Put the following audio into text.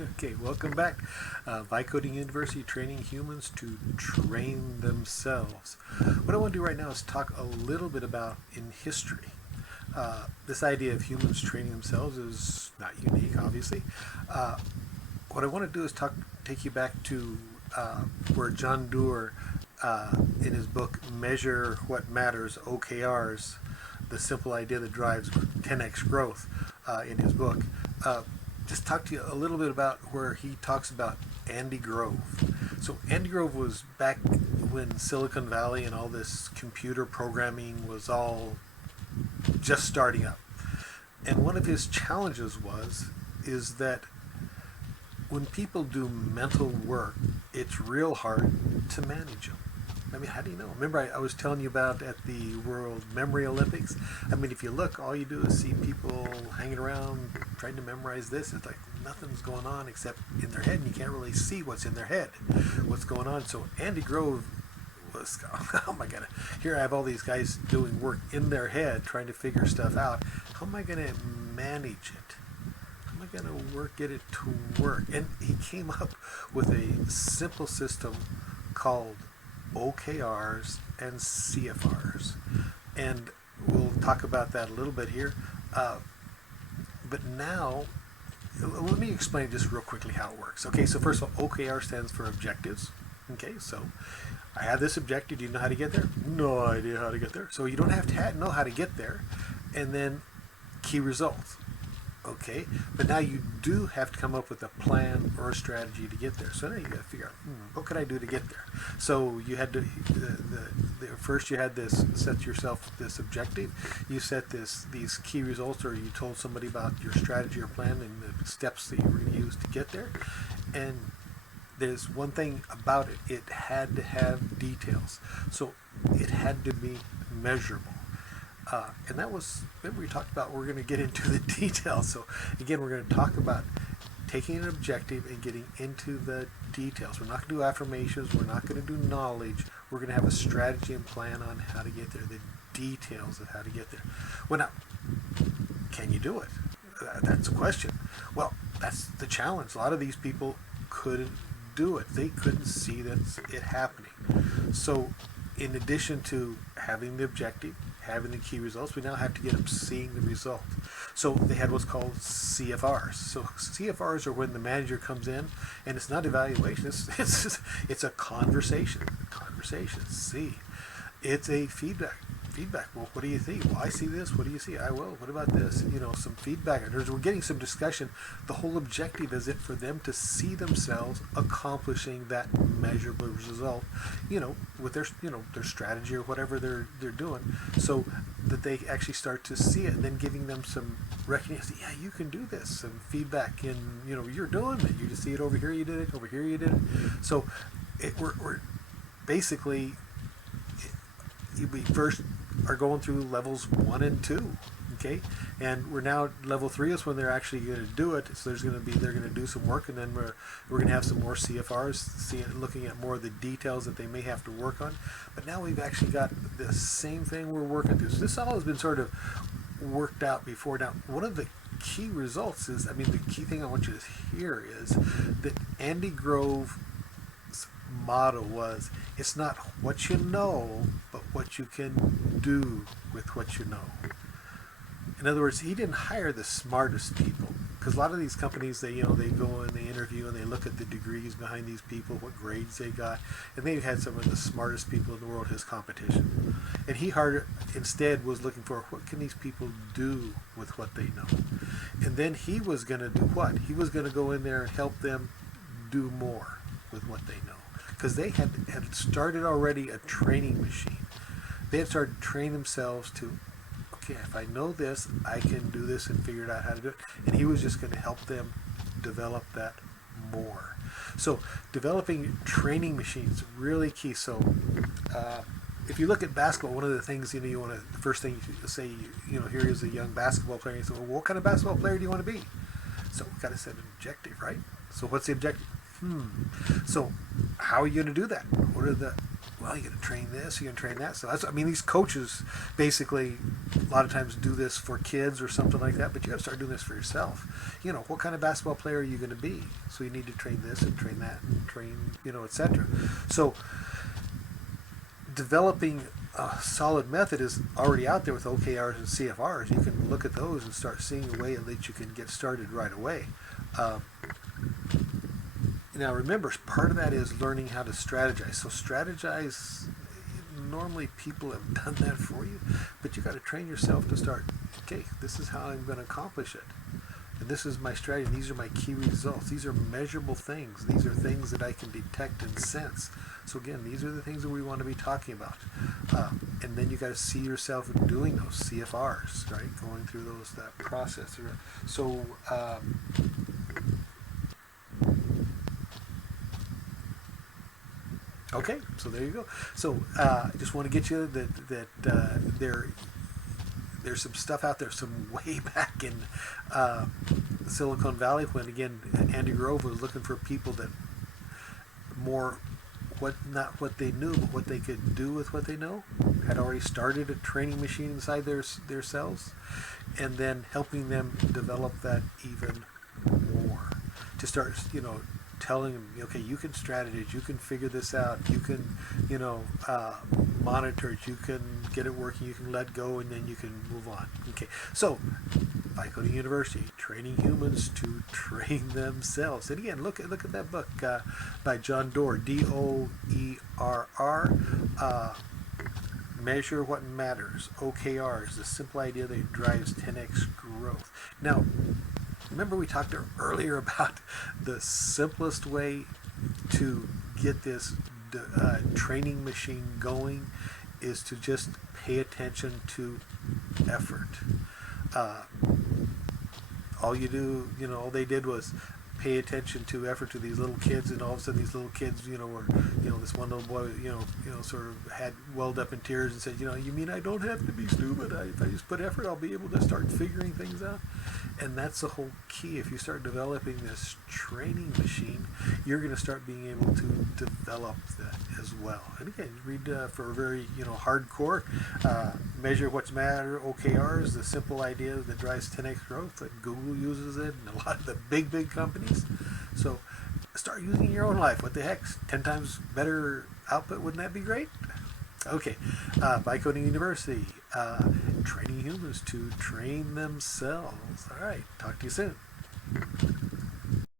Okay, welcome back. Coding University, training humans to train themselves. What I want to do right now is talk a little bit about in history. This idea of humans training themselves is not unique, obviously. What I want to do is take you back to where John Doerr, in his book Measure What Matters, OKRs, the simple idea that drives 10x growth, in his book. Just talk to you a little bit about where he talks about Andy Grove. So Andy Grove was back when Silicon Valley and all this computer programming was all just starting up. And one of his challenges is that when people do mental work, it's real hard to manage them. I mean, how do you know? Remember, I was telling you about at the World Memory Olympics? I mean, if you look, all you do is see people hanging around trying to memorize this. It's like nothing's going on except in their head, and you can't really see what's in their head, what's going on. So Andy Grove was, oh my God, here I have all these guys doing work in their head, trying to figure stuff out. How am I going to manage it? How am I going to get it to work? And he came up with a simple system called OKRs and CFRs, and we'll talk about that a little bit here. But now, let me explain just real quickly how it works. Okay, so first of all, OKR stands for objectives. Okay, so I have this objective. Do you know how to get there? No idea how to get there. So you don't have to know how to get there. And then key results. Okay, but now you do have to come up with a plan or a strategy to get there. So now you got to figure out, what could I do to get there? So you had to first you had this, set yourself this objective. You set these key results, or you told somebody about your strategy or plan and the steps that you were going to use to get there. And there's one thing about it: it had to have details. So it had to be measurable. And that was, remember we talked about, we're going to get into the details. So again, we're going to talk about taking an objective and getting into the details. We're not going to do affirmations. We're not going to do knowledge. We're going to have a strategy and plan on how to get there, the details of how to get there. Well, now, can you do it? That's a question. Well, that's the challenge. A lot of these people couldn't do it. They couldn't see it happening. So in addition to having the objective, having the key results, we now have to get them seeing the result. So they had what's called CFRs. So CFRs are when the manager comes in, and it's not evaluation. It's a conversation. See, it's a feedback. Well, what do you think? Well, I see this. What do you see? I will. What about this? Some feedback. We're getting some discussion. The whole objective is for them to see themselves accomplishing that measurable result, with their strategy or whatever they're doing, so that they actually start to see it, and then giving them some recognition. Yeah, you can do this. Some feedback in, you're doing it. You just see it over here. You did it over here. You did it. So we're basically, we first are going through levels 1 and 2, okay, and we're now level 3 is when they're actually going to do it. So they're going to do some work, and then we're going to have some more CFRs, looking at more of the details that they may have to work on. But now we've actually got the same thing we're working through. So this all has been sort of worked out before. Now, one of the key results is, the key thing I want you to hear is that Andy Grove motto was, it's not what you know, but what you can do with what you know. In other words, he didn't hire the smartest people, because a lot of these companies, they go and they interview and they look at the degrees behind these people, what grades they got, and they had some of the smartest people in the world as competition. And he instead was looking for, what can these people do with what they know? And then he was going to do what? He was going to go in there and help them do more with what they know. Because they had started already a training machine. They had started training themselves to, okay, if I know this, I can do this and figure out how to do it. And he was just going to help them develop that more. So developing training machines, really key. So if you look at basketball, one of the things, you want to, the first thing you say, here is a young basketball player. You say, well, what kind of basketball player do you want to be? So we've got to set an objective, right? So what's the objective? So how are you going to do that? well, you're going to train this, you're going to train that. So that's, I mean, these coaches basically a lot of times do this for kids or something like that, but you got to start doing this for yourself. You know, what kind of basketball player are you going to be? So you need to train this and train that and train, you know, etc. So developing a solid method is already out there with OKRs and CFRs. You can look at those and start seeing a way that you can get started right away. Now remember, part of that is learning how to strategize. So strategize, normally people have done that for you, but you got to train yourself to start, okay, this is how I'm going to accomplish it. And this is my strategy. These are my key results. These are measurable things. These are things that I can detect and sense. So again, these are the things that we want to be talking about. And then you got to see yourself doing those CFRs, right? Going through that process. So okay, so there you go. So I just want to get you that there's some stuff out there, some way back in Silicon Valley when, again, Andy Grove was looking for people that more, not what they knew, but what they could do with what they know, had already started a training machine inside their cells, and then helping them develop that even more. To start, you know, telling them, okay, you can strategize, you can figure this out, you can, you know, monitor it, you can get it working, you can let go, and then you can move on. Okay, so Viconing University, training humans to train themselves. And again, look at that book by John Doerr, Doerr. Measure what matters. OKRs, the simple idea that drives 10x growth. Now, remember we talked earlier about the simplest way to get this training machine going is to just pay attention to effort. All you do, you know, all they did was pay attention to effort to these little kids, and all of a sudden these little kids, you know, were, you know, this one little boy, you know, sort of had welled up in tears and said, you know, you mean I don't have to be stupid? If I just put effort, I'll be able to start figuring things out. And that's the whole key. If you start developing this training machine, you're going to start being able to develop that as well. And again, read for a very, you know, hardcore, measure what's matter, OKRs, the simple idea that drives 10x growth, that Google uses it, and a lot of the big companies. So start using it in your own life. What the heck? 10 times better output, wouldn't that be great? Okay, Viconing University, training humans to train themselves. All right, talk to you soon.